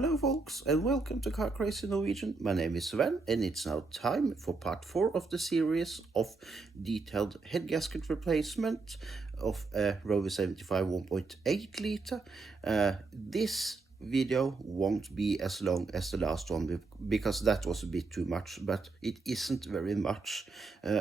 Hello folks and welcome to Car Crazy Norwegian. My name is Sven and it's now time for part 4 of the series of detailed head gasket replacement of a Rover 75 1.8 liter. This video won't be as long as the last one because that was a bit too much, but it isn't very much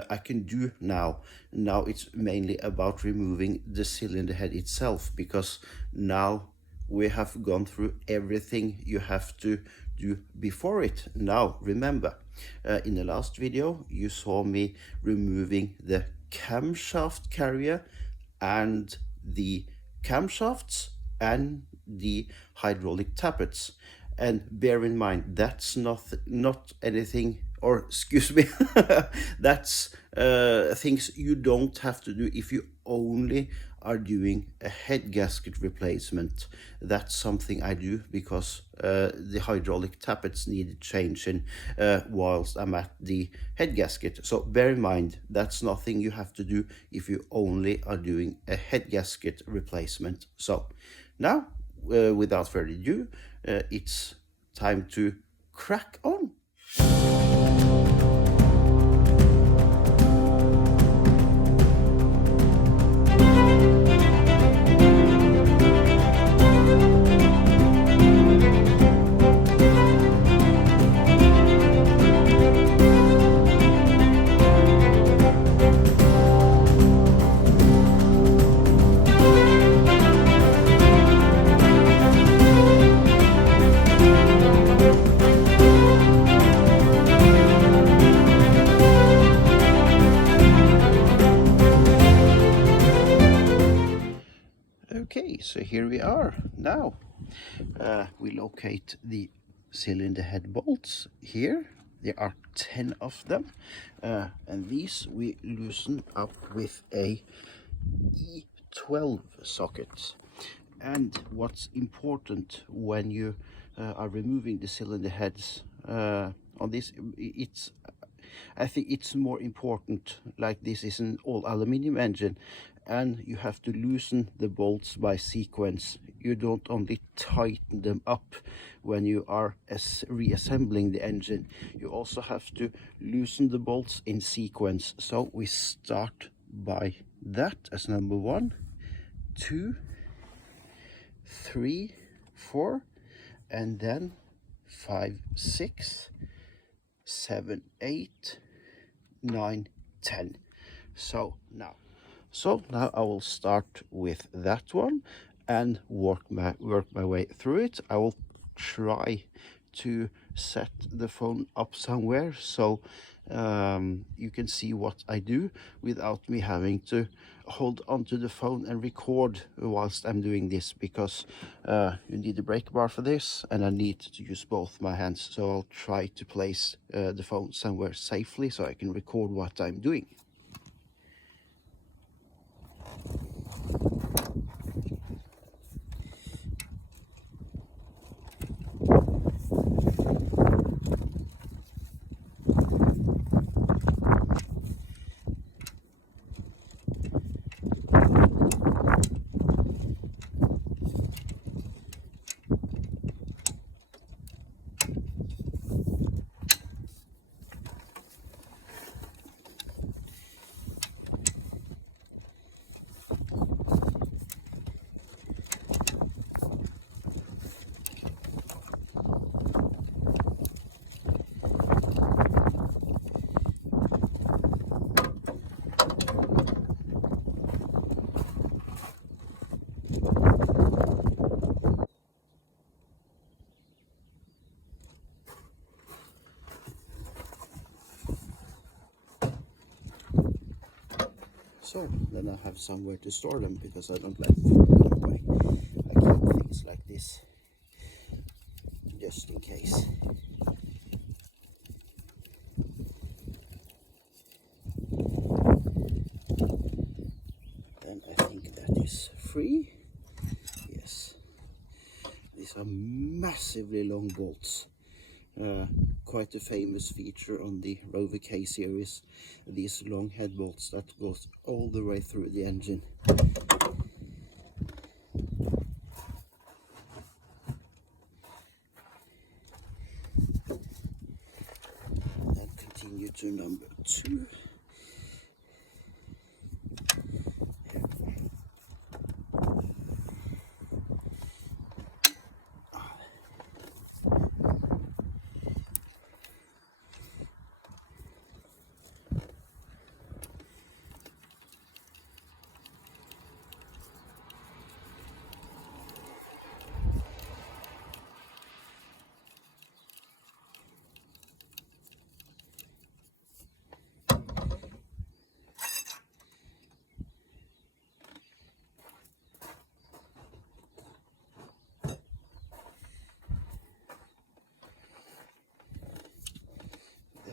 I can do now. Now it's mainly about removing the cylinder head itself, because now we have gone through everything you have to do before it. Now remember, in the last video you saw me removing the camshaft carrier and the camshafts and the hydraulic tappets, and bear in mind that's not anything, or excuse me, that's things you don't have to do if you only are doing a head gasket replacement. That's something I do because the hydraulic tappets need changing whilst I'm at the head gasket. So bear in mind that's nothing you have to do if you only are doing a head gasket replacement. So now, without further ado, it's time to crack on. Okay, so here we are now. We locate the cylinder head bolts here. There are 10 of them, and these we loosen up with a E12 socket. And what's important when you are removing the cylinder heads on this, I think it's more important, like this is an all aluminium engine and you have to loosen the bolts by sequence. You don't only tighten them up when you are reassembling the engine, you also have to loosen the bolts in sequence. So we start by that as number 1, 2, 3, 4, and then 5, 6, 7, 8, 9, 10. So now I will start with that one and work my way through it. I will try to set the phone up somewhere so you can see what I do without me having to hold onto the phone and record whilst I'm doing this, because you need a brake bar for this and I need to use both my hands. So I'll try to place the phone somewhere safely so I can record what I'm doing. So then I have somewhere to store them, because I don't like them away. I keep things like this just in case. Then I think that is free. Yes, these are massively long bolts. Quite a famous feature on the Rover K series, these long head bolts that goes all the way through the engine. to number 2.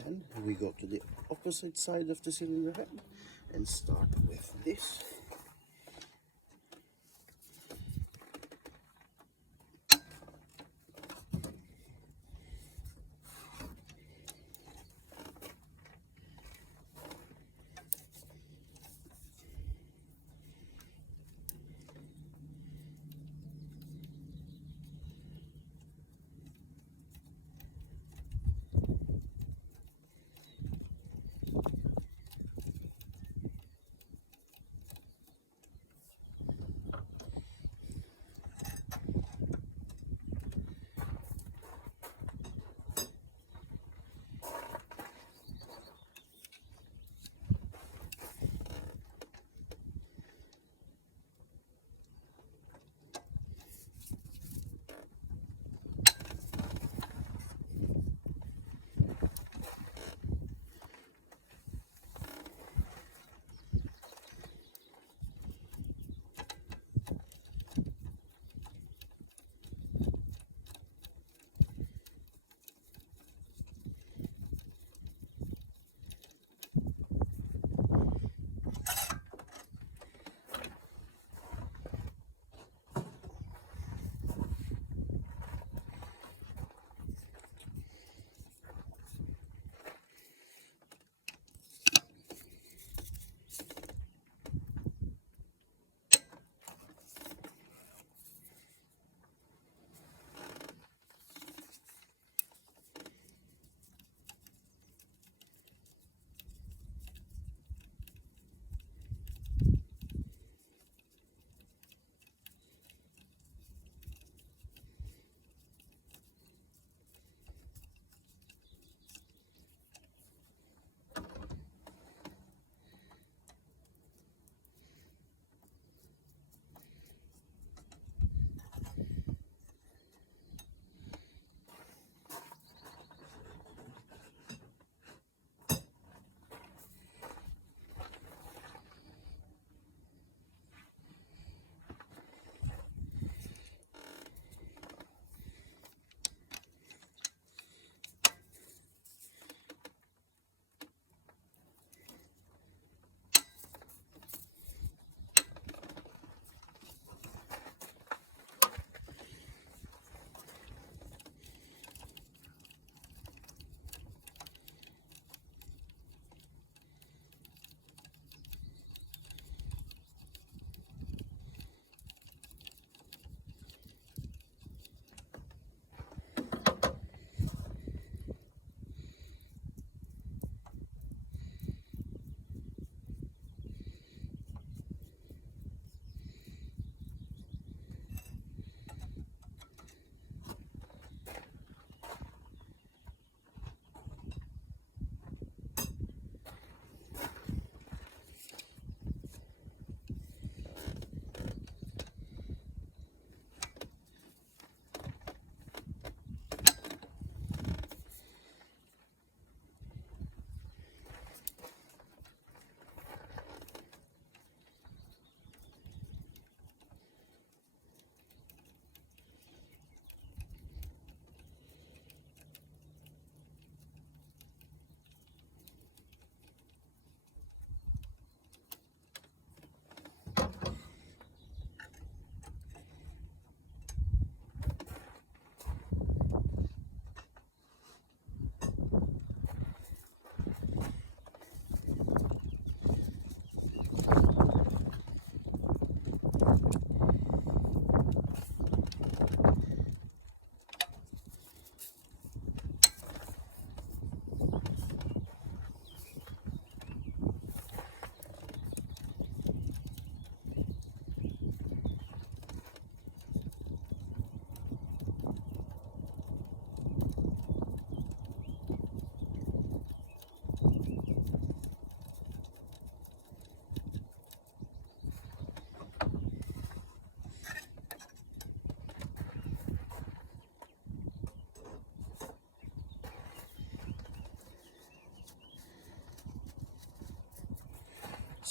Then we go to the opposite side of the cylinder head and start with this.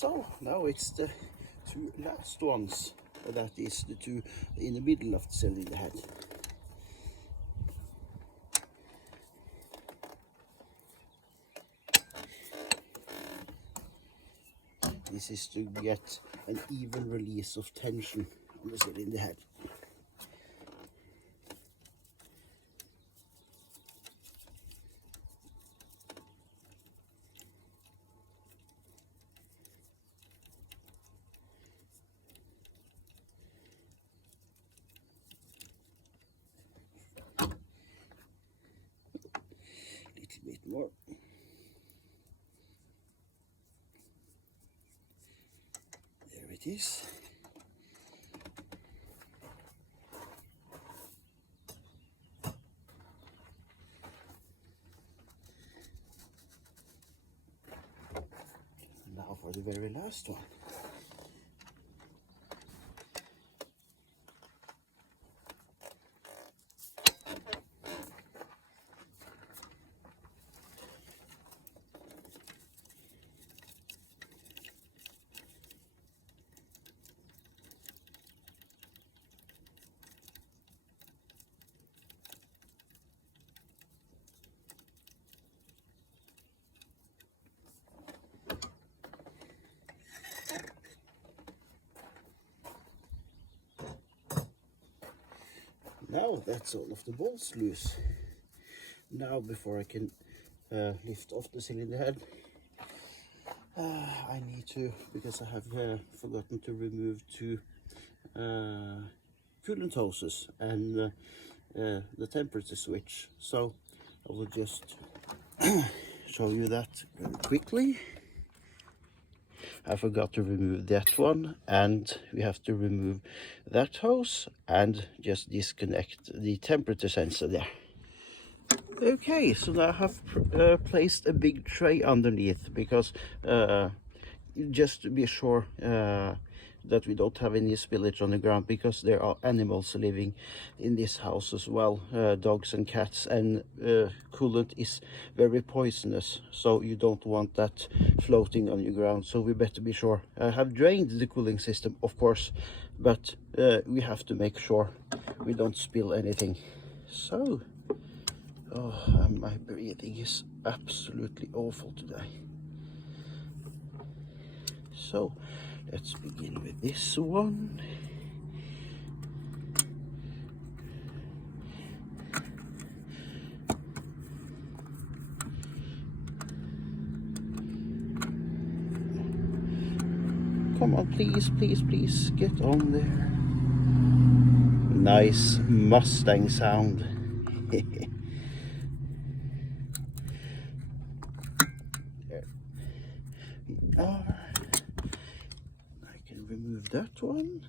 So now it's the two last ones. That is the two in the middle of the cylinder head. This is to get an even release of tension on the cylinder head. Little bit more. There it is. Now for the very last one. Now that's all of the bolts loose. Now before I can lift off the cylinder head, I need to, because I have forgotten to remove two coolant hoses and the temperature switch. So I will just show you that very quickly. I forgot to remove that one, and we have to remove that hose and just disconnect the temperature sensor there. Okay, so now I have placed a big tray underneath, because just to be sure that we don't have any spillage on the ground, because there are animals living in this house as well, dogs and cats, and coolant is very poisonous, so you don't want that floating on your ground. So we better be sure. I have drained the cooling system, of course, but we have to make sure we don't spill anything. So my breathing is absolutely awful today. So let's begin with this one. Come on, please, please, please, get on there. Nice Mustang sound. There we are. I can remove that one.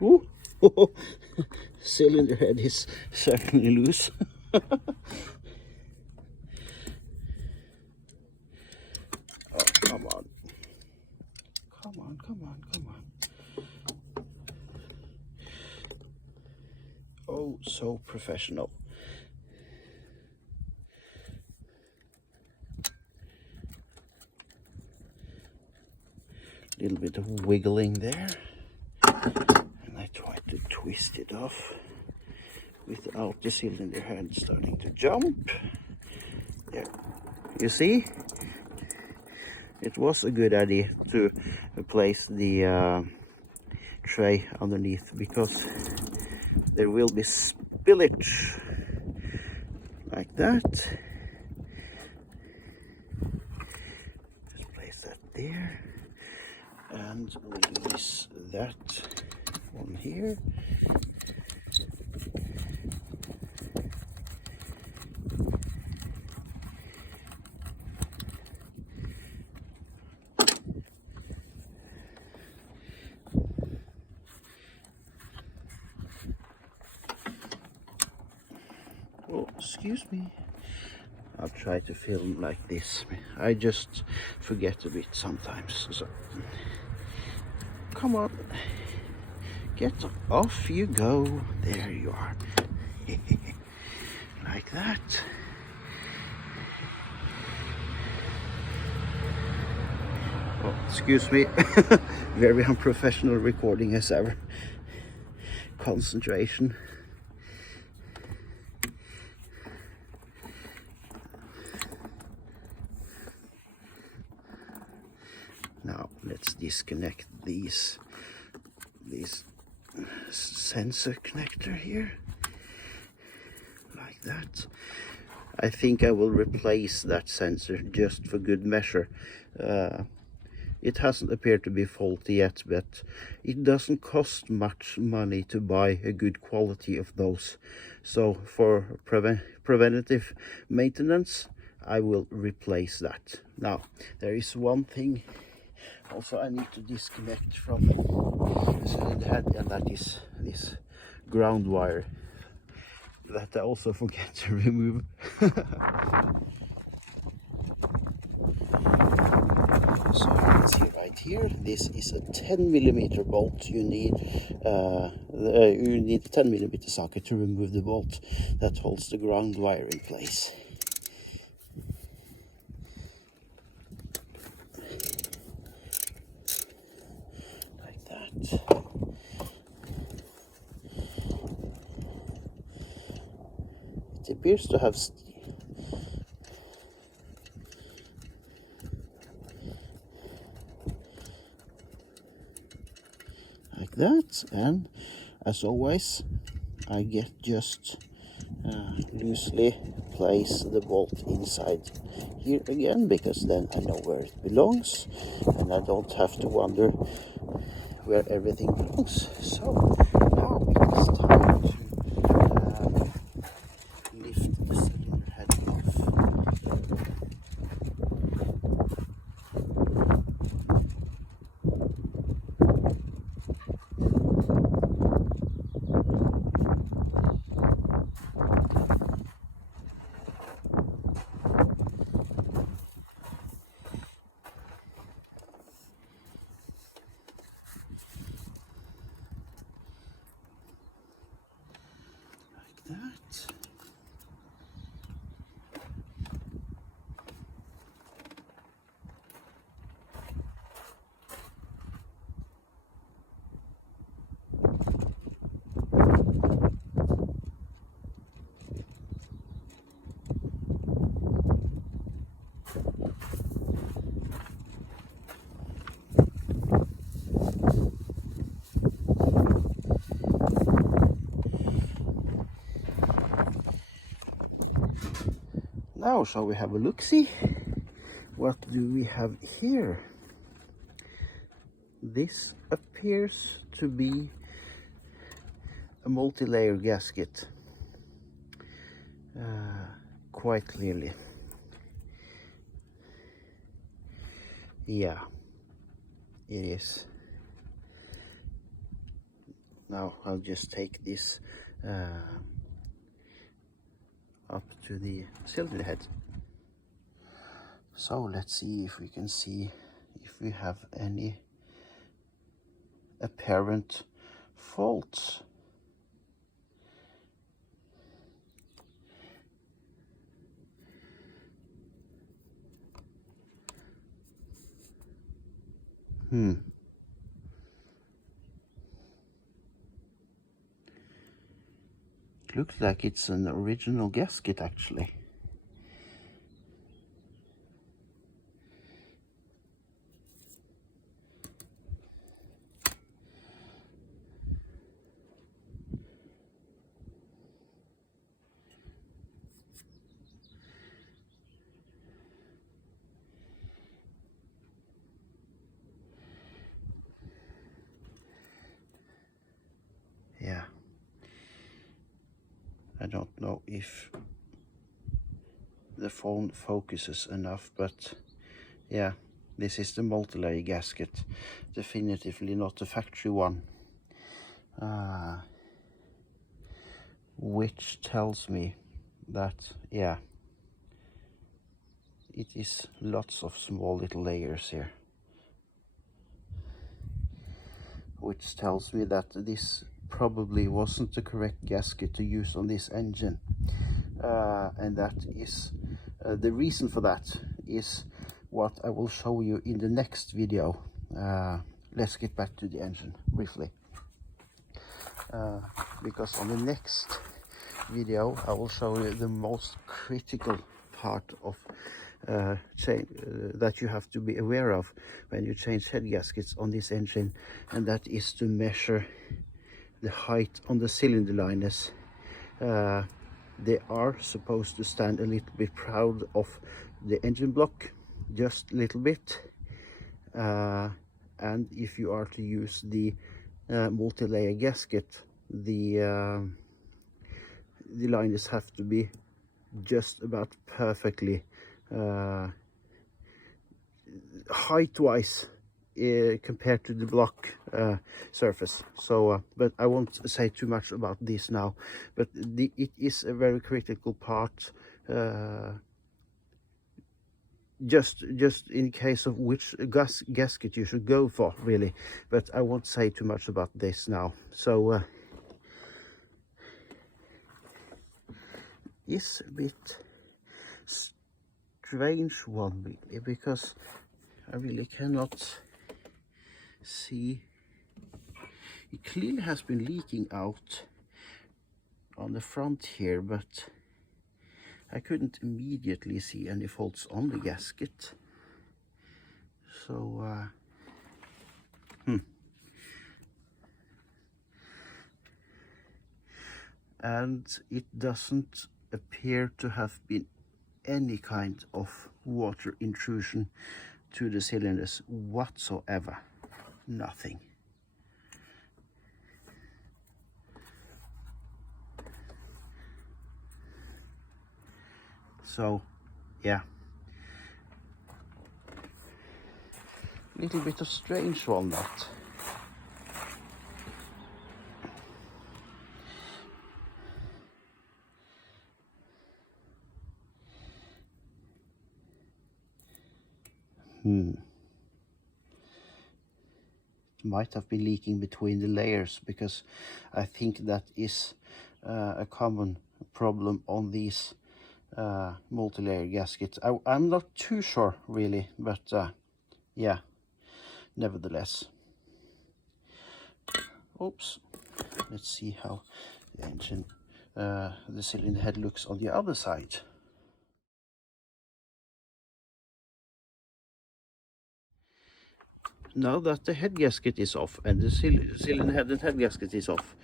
Ooh. Cylinder head is certainly loose. Oh, come on. Come on, come on, come on. Oh, so professional. Little bit of wiggling there, and I try to twist it off without the cylinder head starting to jump. There, you see, it was a good idea to place the tray underneath, because there will be spillage like that. Just place that there and release that one here. Oh, excuse me. I'll try to film like this. I just forget a bit sometimes. So, come on. Get off you go. There you are. Like that. Oh, excuse me. Very unprofessional recording as ever. Concentration. Now let's disconnect these sensor connector here, like that. I think I will replace that sensor just for good measure. It hasn't appeared to be faulty yet, but it doesn't cost much money to buy a good quality of those. So for preventative maintenance, I will replace that. Now, there is one thing also I need to disconnect from the cylinder head, and that is this ground wire that I also forget to remove. So you can see right here, this is a 10mm bolt. You need a 10mm socket to remove the bolt that holds the ground wire in place. Like that. It appears to have like that, and as always I get just loosely place the bolt inside here again, because then I know where it belongs and I don't have to wonder where everything belongs. So now it is time to lift the cylinder head off. That. Now shall we have a look-see? What do we have here? This appears to be a multi-layer gasket, quite clearly. Yeah, it is. Now I'll just take this up to the cylinder head. So let's see if we can see if we have any apparent faults. Looks like it's an original gasket actually. Yeah. I don't know if the phone focuses enough, but yeah, this is the multi-layer gasket, definitively not the factory one, which tells me that, yeah, it is lots of small little layers here, which tells me that this probably wasn't the correct gasket to use on this engine, and that is the reason for that is what I will show you in the next video. Let's get back to the engine briefly, because on the next video I will show you the most critical part of that you have to be aware of when you change head gaskets on this engine, and that is to measure the height on the cylinder liners. They are supposed to stand a little bit proud of the engine block, just a little bit, and if you are to use the multi-layer gasket, the liners have to be just about perfectly height-wise compared to the block surface. So but I won't say too much about this now, but it is a very critical part, just in case of which gasket you should go for, really. But I won't say too much about this now. So it's a bit strange one, really, because I really cannot see. It clearly has been leaking out on the front here, but I couldn't immediately see any faults on the gasket. So and it doesn't appear to have been any kind of water intrusion to the cylinders whatsoever. Nothing. So yeah, little bit of strange one, that. Might have been leaking between the layers, because I think that is a common problem on these multi-layer gaskets. I'm not too sure, really, but yeah, nevertheless. Oops. Let's see how the engine, the cylinder head looks on the other side. Now that the head gasket is off and the cylinder head and head gasket is off,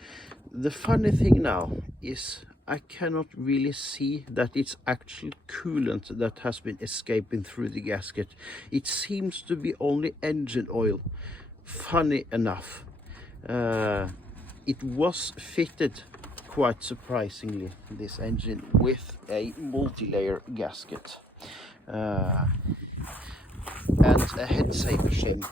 the funny thing now is I cannot really see that it's actual coolant that has been escaping through the gasket. It seems to be only engine oil. Funny enough, it was fitted, quite surprisingly, this engine with a multi-layer gasket and a head saver shim.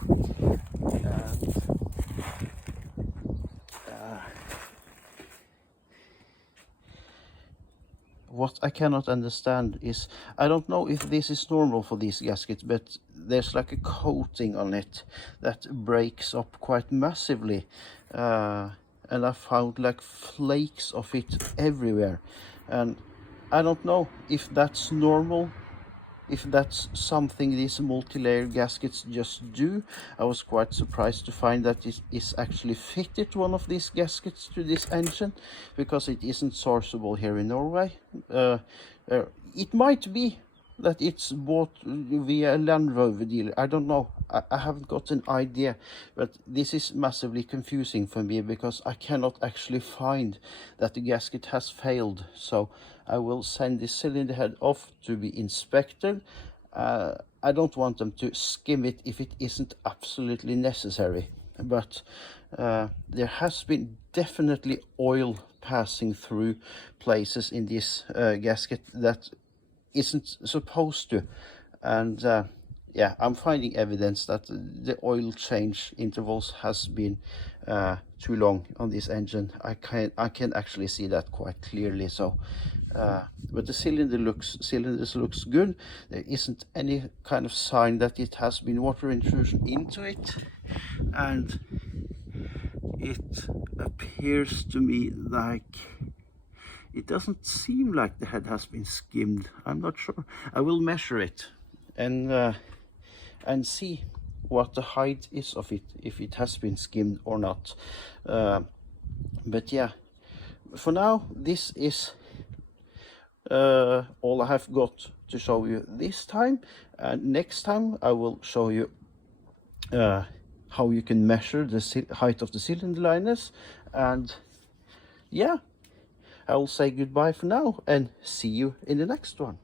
What I cannot understand is, I don't know if this is normal for these gaskets, but there's like a coating on it that breaks up quite massively, and I found like flakes of it everywhere, and I don't know if that's normal, if that's something these multi-layer gaskets just do. I was quite surprised to find that it is actually fitted one of these gaskets to this engine, because it isn't sourceable here in Norway. It might be that it's bought via a Land Rover dealer. I don't know. I haven't got an idea, but this is massively confusing for me, because I cannot actually find that the gasket has failed. So I will send the cylinder head off to be inspected. I don't want them to skim it if it isn't absolutely necessary, but there has been definitely oil passing through places in this gasket that isn't supposed to, and yeah, I'm finding evidence that the oil change intervals has been too long on this engine. I can actually see that quite clearly. So but the cylinders looks good. There isn't any kind of sign that it has been water intrusion into it, and it appears to me like it doesn't seem like the head has been skimmed. I'm not sure. I will measure it, and and see what the height is of it, if it has been skimmed or not. But yeah, for now this is all I have got to show you this time, and next time I will show you how you can measure the height of the cylinder liners. And yeah, I will say goodbye for now and see you in the next one.